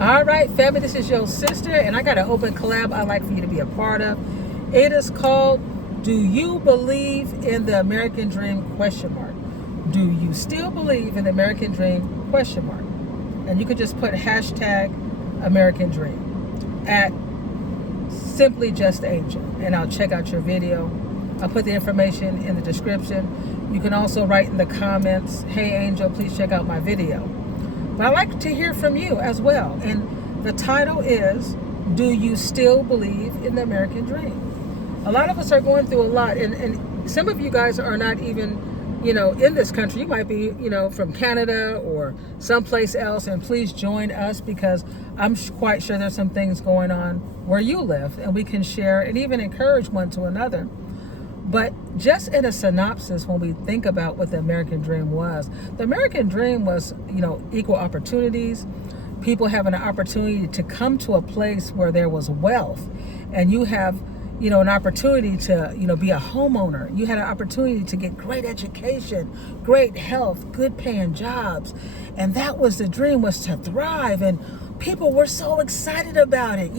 All right, family, this is your sister, and I got an open collab I'd like for you to be a part of. It is called, Do You Believe in the American Dream? Question mark. Do you still believe in the American Dream? Question mark. And you could just put hashtag American Dream at Simply Just Angel, and I'll check out your video. I'll put the information in the description. You can also write in the comments, hey Angel, please check out my video. But I'd like to hear from you as well. And the title is, Do You Still Believe in the American Dream? A lot of us are going through a lot, and some of you guys are not even, in this country. You might be, from Canada or someplace else, and please join us because I'm quite sure there's some things going on where you live, and we can share and even encourage one to another. But just in a synopsis, when we think about what the American Dream was, the American Dream was, equal opportunities, people having an opportunity to come to a place where there was wealth, and you have, an opportunity to, be a homeowner. You had an opportunity to get great education, great health, good paying jobs. And that was the dream, was to thrive. And people were so excited about it.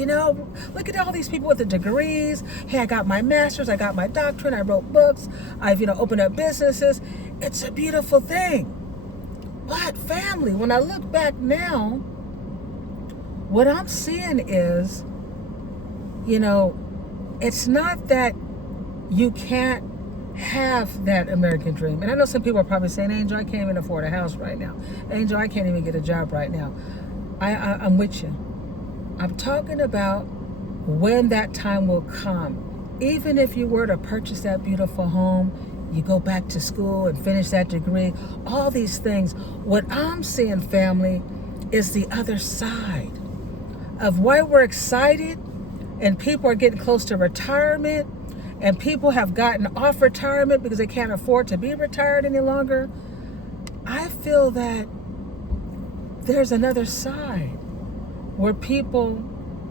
Look at all these people with the degrees. Hey, I got my master's, I got my doctorate, I wrote books, I've, opened up businesses. It's a beautiful thing. But family, when I look back now, what I'm seeing is, it's not that you can't have that American dream. And I know some people are probably saying, Angel, I can't even afford a house right now. Angel, I can't even get a job right now. I'm with you. I'm talking about when that time will come. Even if you were to purchase that beautiful home, you go back to school and finish that degree, all these things. What I'm seeing, family, is the other side of why we're excited and people are getting close to retirement and people have gotten off retirement because they can't afford to be retired any longer. I feel that there's another side where people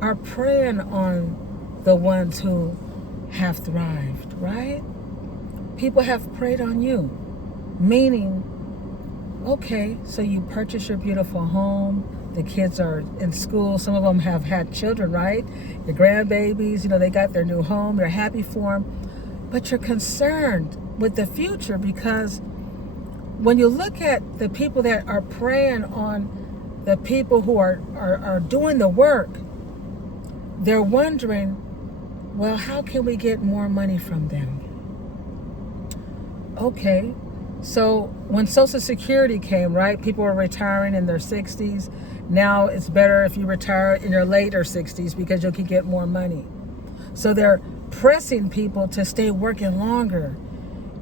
are preying on the ones who have thrived, right? People have preyed on you, meaning, okay, so you purchase your beautiful home, the kids are in school, some of them have had children, right? Your grandbabies, they got their new home, you're happy for them, but you're concerned with the future because when you look at the people that are preying on the people who are doing the work, they're wondering, well, how can we get more money from them? Okay, so when Social Security came, right, people were retiring in their 60s. Now it's better if you retire in your later 60s because you can get more money. So they're pressing people to stay working longer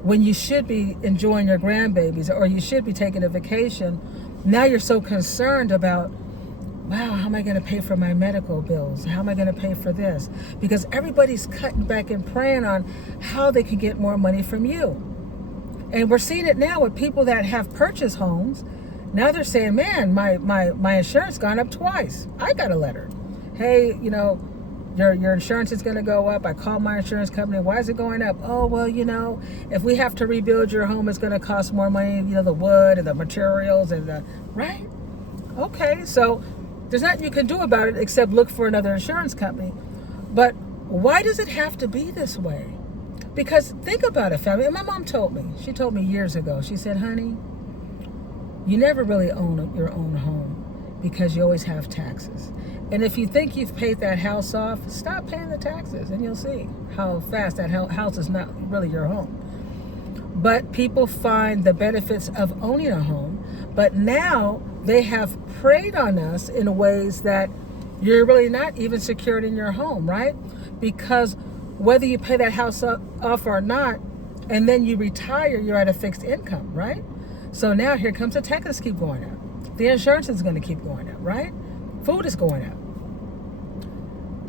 when you should be enjoying your grandbabies or you should be taking a vacation. Now you're so concerned about, wow, how am I going to pay for my medical bills? How am I going to pay for this? Because everybody's cutting back and praying on how they can get more money from you. And we're seeing it now with people that have purchased homes. Now they're saying, man, my insurance gone up twice. I got a letter. Hey, your insurance is going to go up. I called my insurance company. Why is it going up? Oh, well, if we have to rebuild your home, it's going to cost more money, the wood and the materials and right? Okay, so there's nothing you can do about it except look for another insurance company. But why does it have to be this way? Because think about it, family. And my mom told me, she told me years ago, she said, honey, you never really own your own home because you always have taxes. And if you think you've paid that house off, stop paying the taxes and you'll see how fast that house is not really your home. But people find the benefits of owning a home, but now they have preyed on us in ways that you're really not even secured in your home, right? Because whether you pay that house off or not, and then you retire, you're at a fixed income, right? So now here comes the taxes keep going up. The insurance is going to keep going up, right? Food is going up.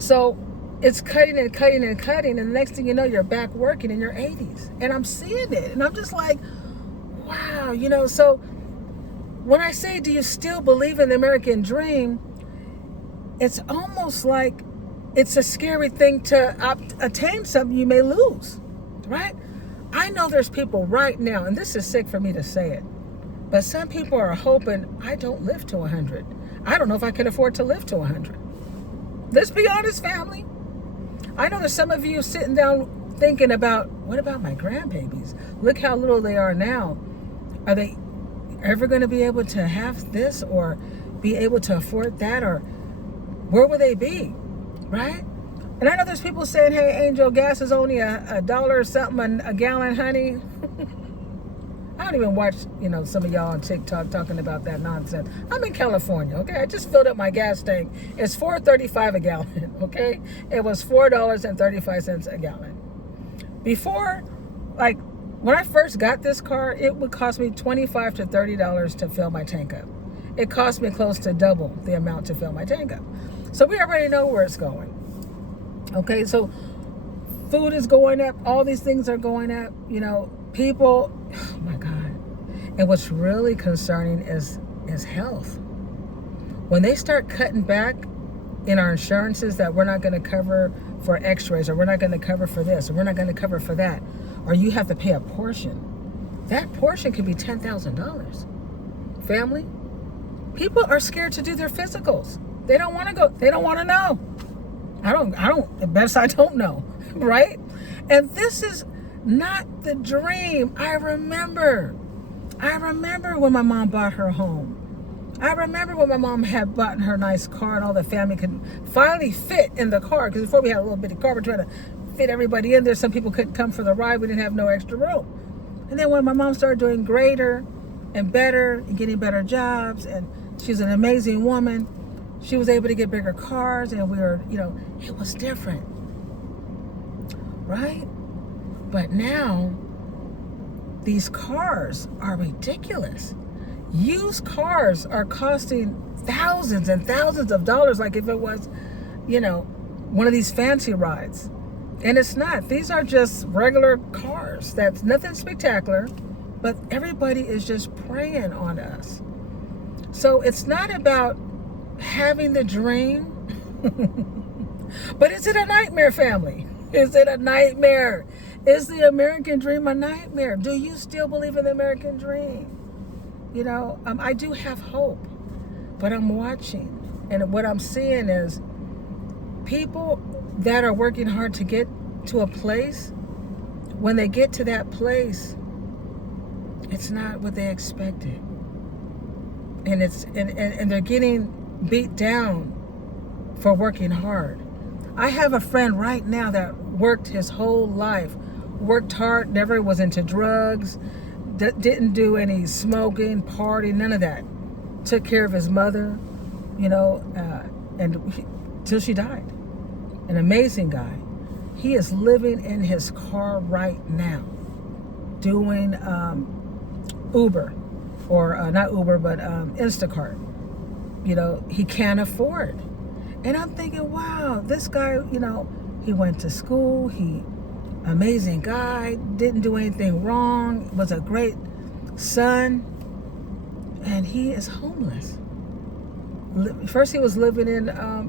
So it's cutting and cutting and cutting. And the next thing you know, you're back working in your 80s. And I'm seeing it. And I'm just like, wow, so when I say, do you still believe in the American dream? It's almost like it's a scary thing to attain something you may lose, right? I know there's people right now, and this is sick for me to say it, but some people are hoping I don't live to 100. I don't know if I could afford to live to 100. Let's be honest, family. I know there's some of you sitting down thinking about, what about my grandbabies? Look how little they are now. Are they ever going to be able to have this or be able to afford that? Or where will they be, right? And I know there's people saying, hey, Angel, gas is only a dollar or something a gallon, honey. I don't even watch, some of y'all on TikTok talking about that nonsense. I'm in California, okay? I just filled up my gas tank. It's $4.35 a gallon, okay? It was $4.35 a gallon. Before, when I first got this car, it would cost me $25 to $30 to fill my tank up. It cost me close to double the amount to fill my tank up. So we already know where it's going. Okay, so food is going up. All these things are going up. People, oh my God. And what's really concerning is health. When they start cutting back in our insurances that we're not going to cover for x-rays, or we're not going to cover for this, or we're not going to cover for that, or you have to pay a portion. That portion could be $10,000. Family, people are scared to do their physicals. They don't want to go. They don't want to know. I don't, best I don't know, right? And this is not the dream. I remember when my mom bought her home. I remember when my mom had bought her nice car and all the family could finally fit in the car. Because before we had a little bitty car, we're trying to fit everybody in there. Some people couldn't come for the ride. We didn't have no extra room. And then when my mom started doing greater and better and getting better jobs, and she's an amazing woman, she was able to get bigger cars, and we were, it was different, right? But now, these cars are ridiculous. Used cars are costing thousands and thousands of dollars, like if it was, one of these fancy rides. And it's not. These are just regular cars. That's nothing spectacular, but everybody is just preying on us. So it's not about having the dream, but is it a nightmare, family? Is it a nightmare? Is the American dream a nightmare? Do you still believe in the American dream? I do have hope, but I'm watching, and what I'm seeing is people that are working hard to get to a place. When they get to that place, it's not what they expected, and and they're getting beat down for working hard. I have a friend right now that worked his whole life, worked hard, never was into drugs, didn't do any smoking, party, none of that. Took care of his mother, till she died. An amazing guy. He is living in his car right now, doing Uber, or not Uber, but Instacart. He can't afford. And I'm thinking, wow, this guy, he went to school, amazing guy, didn't do anything wrong, was a great son, and he is homeless. First he was living in the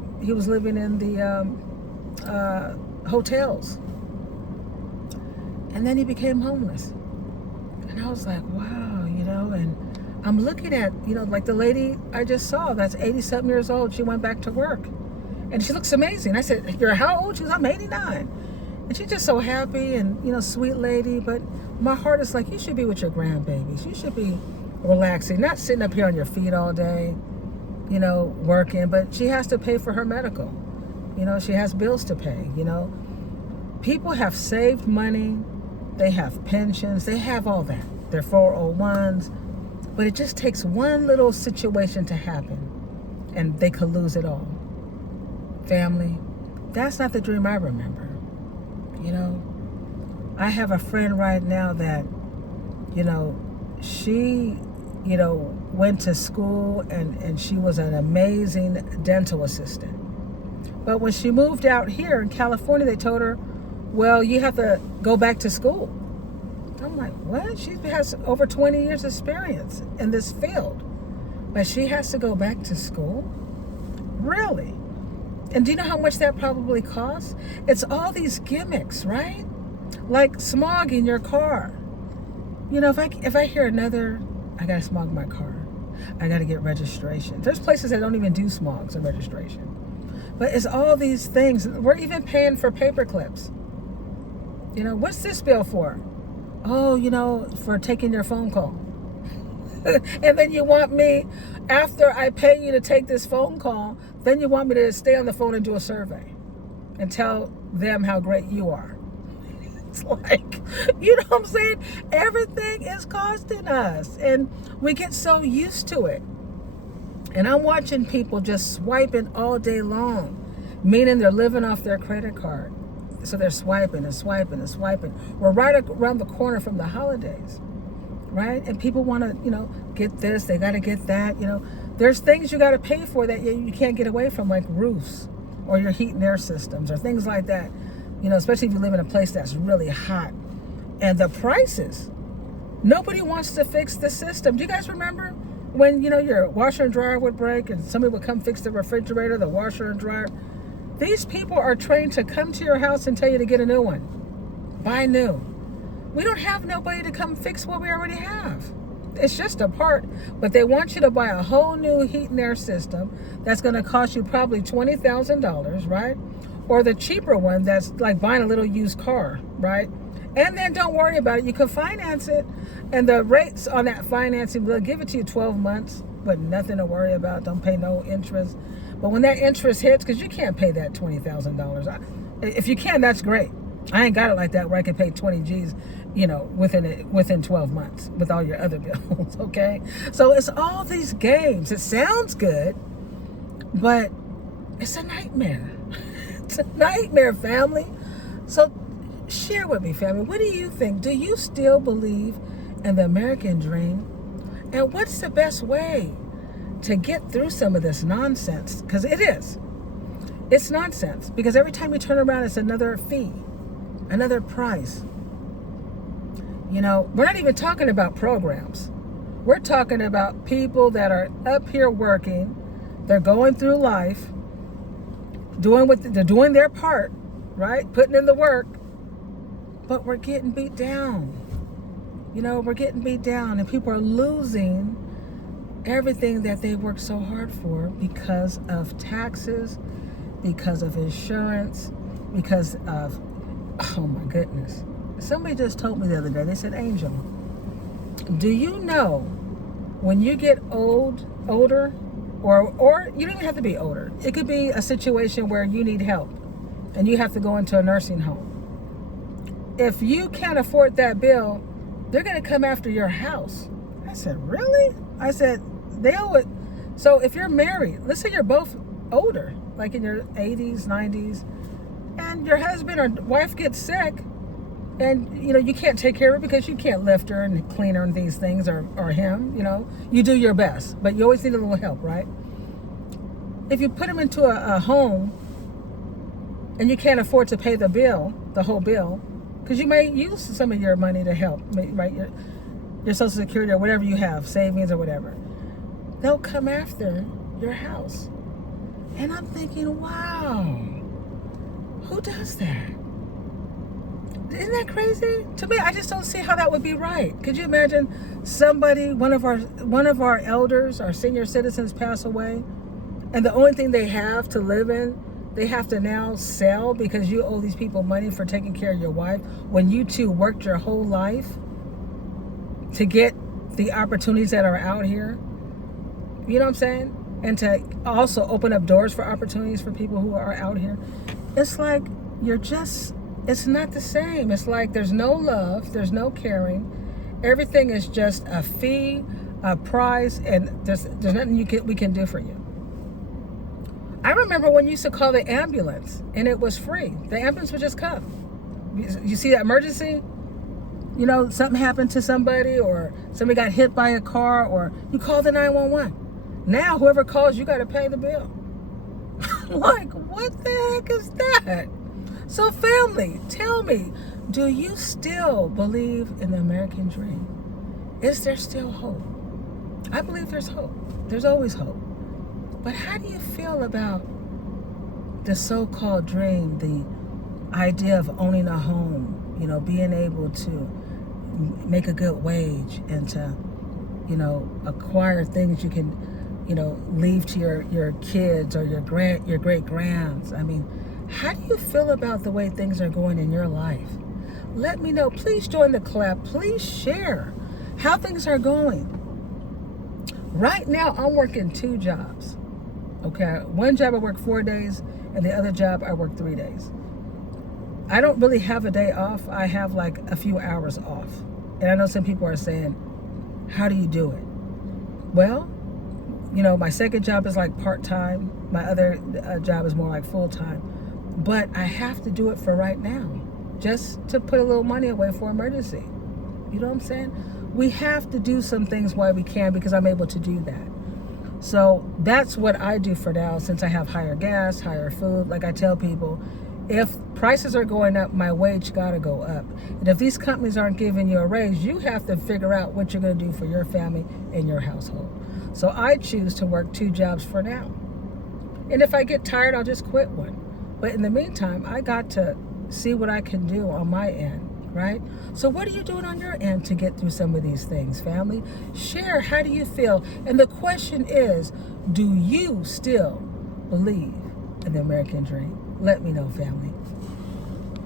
hotels, and then he became homeless. And I was like, wow, and I'm looking at, like the lady I just saw, that's 80-something years old. She went back to work, and she looks amazing. I said, you're how old? She was, I'm 89. And she's just so happy and, sweet lady. But my heart is like, you should be with your grandbabies. You should be relaxing, not sitting up here on your feet all day, working. But she has to pay for her medical. She has bills to pay, People have saved money. They have pensions. They have all that. Their 401s. But it just takes one little situation to happen, and they could lose it all. Family, that's not the dream I remember. I have a friend right now that, she, went to school and she was an amazing dental assistant. But when she moved out here in California, they told her, well, you have to go back to school. I'm like, what? She has over 20 years experience in this field, but she has to go back to school? Really? And do you know how much that probably costs? It's all these gimmicks, right? Like smog in your car. If I hear another, I gotta smog my car. I got to get registration. There's places that don't even do smogs and registration. But it's all these things. We're even paying for paper clips. You know, what's this bill for? Oh, you know, for taking your phone call. And then you want me, after I pay you to take this phone call, then you want me to stay on the phone and do a survey and tell them how great you are. It's like, you know what I'm saying? Everything is costing us, and we get so used to it. And I'm watching people just swiping all day long, meaning they're living off their credit card. So they're swiping and swiping and swiping. We're right around the corner from the holidays, right? And people want to, you know, get this, they got to get that, you know. There's things you got to pay for that you can't get away from, like roofs or your heat and air systems or things like that. You know, especially if you live in a place that's really hot. And the prices, nobody wants to fix the system. Do you guys remember when, you know, your washer and dryer would break and somebody would come fix the refrigerator, the washer and dryer? These people are trained to come to your house and tell you to get a new one. Buy new. We don't have nobody to come fix what we already have. It's just a part, but they want you to buy a whole new heat and air system that's going to cost you probably $20,000, right? Or the cheaper one that's like buying a little used car, right? And then don't worry about it. You can finance it. And the rates on that financing, they'll give it to you 12 months, but nothing to worry about. Don't pay no interest. But when that interest hits, because you can't pay that $20,000. If you can, that's great. I ain't got it like that where I can pay 20 G's, you know, within 12 months with all your other bills, okay? So it's all these games. It sounds good, but it's a nightmare. It's a nightmare, family. So share with me, family. What do you think? Do you still believe in the American dream? And what's the best way to get through some of this nonsense? Because it is. It's nonsense. Because every time you turn around, it's another fee, another price. You know, we're not even talking about programs. We're talking about people that are up here working. They're going through life, they're doing their part, right? Putting in the work. But we're getting beat down. You know, we're getting beat down, and people are losing everything that they worked so hard for because of taxes, because of insurance, because of, oh my goodness. Somebody just told me the other day, they said, Angel, do you know when you get older, or you don't even have to be older. It could be a situation where you need help and you have to go into a nursing home. If you can't afford that bill, they're going to come after your house. I said, really? I said, they owe it. So if you're married, let's say you're both older, like in your 80s, 90s, and your husband or wife gets sick, and you know you can't take care of it because you can't lift her and clean her and these things, or him, you know, you do your best, but you always need a little help, right? If you put him into a home and you can't afford to pay the bill, the whole bill, because you may use some of your money to help, right? Your Social Security or whatever you have, savings or whatever, they'll come after your house. And I'm thinking, wow, who does that? Isn't that crazy? To me, I just don't see how that would be right. Could you imagine somebody, one of our elders, our senior citizens pass away, and the only thing they have to live in, they have to now sell because you owe these people money for taking care of your wife when you two worked your whole life to get the opportunities that are out here? You know what I'm saying? And to also open up doors for opportunities for people who are out here. It's like it's not the same. It's like there's no love, there's no caring. Everything is just a fee, a price, and there's nothing we can do for you. I remember when you used to call the ambulance and it was free. The ambulance would just come. You see that emergency? You know, something happened to somebody, or somebody got hit by a car, or you call the 911. Now, whoever calls, you got to pay the bill. Like, what the heck is that? So family, tell me, do you still believe in the American dream? Is there still hope? I believe there's hope. There's always hope. But how do you feel about the so-called dream, the idea of owning a home, you know, being able to make a good wage and to, acquire things you can, leave to your kids or your great grands. I mean, how do you feel about the way things are going in your life? Let me know. Please join the club. Please share how things are going. Right now, I'm working 2 jobs. Okay, one job I work 4 days, and the other job I work 3 days. I don't really have a day off. I have like a few hours off. And I know some people are saying, how do you do it? Well, my second job is like part-time. My other job is more like full-time. But I have to do it for right now, just to put a little money away for emergency. You know what I'm saying? We have to do some things while we can, because I'm able to do that. So that's what I do for now, since I have higher gas, higher food. Like I tell people, if prices are going up, my wage got to go up. And if these companies aren't giving you a raise, you have to figure out what you're going to do for your family and your household. So I choose to work 2 jobs for now. And if I get tired, I'll just quit one. But in the meantime, I got to see what I can do on my end, right? So what are you doing on your end to get through some of these things, family? Share, how do you feel? And the question is, do you still believe in the American dream? Let me know, family.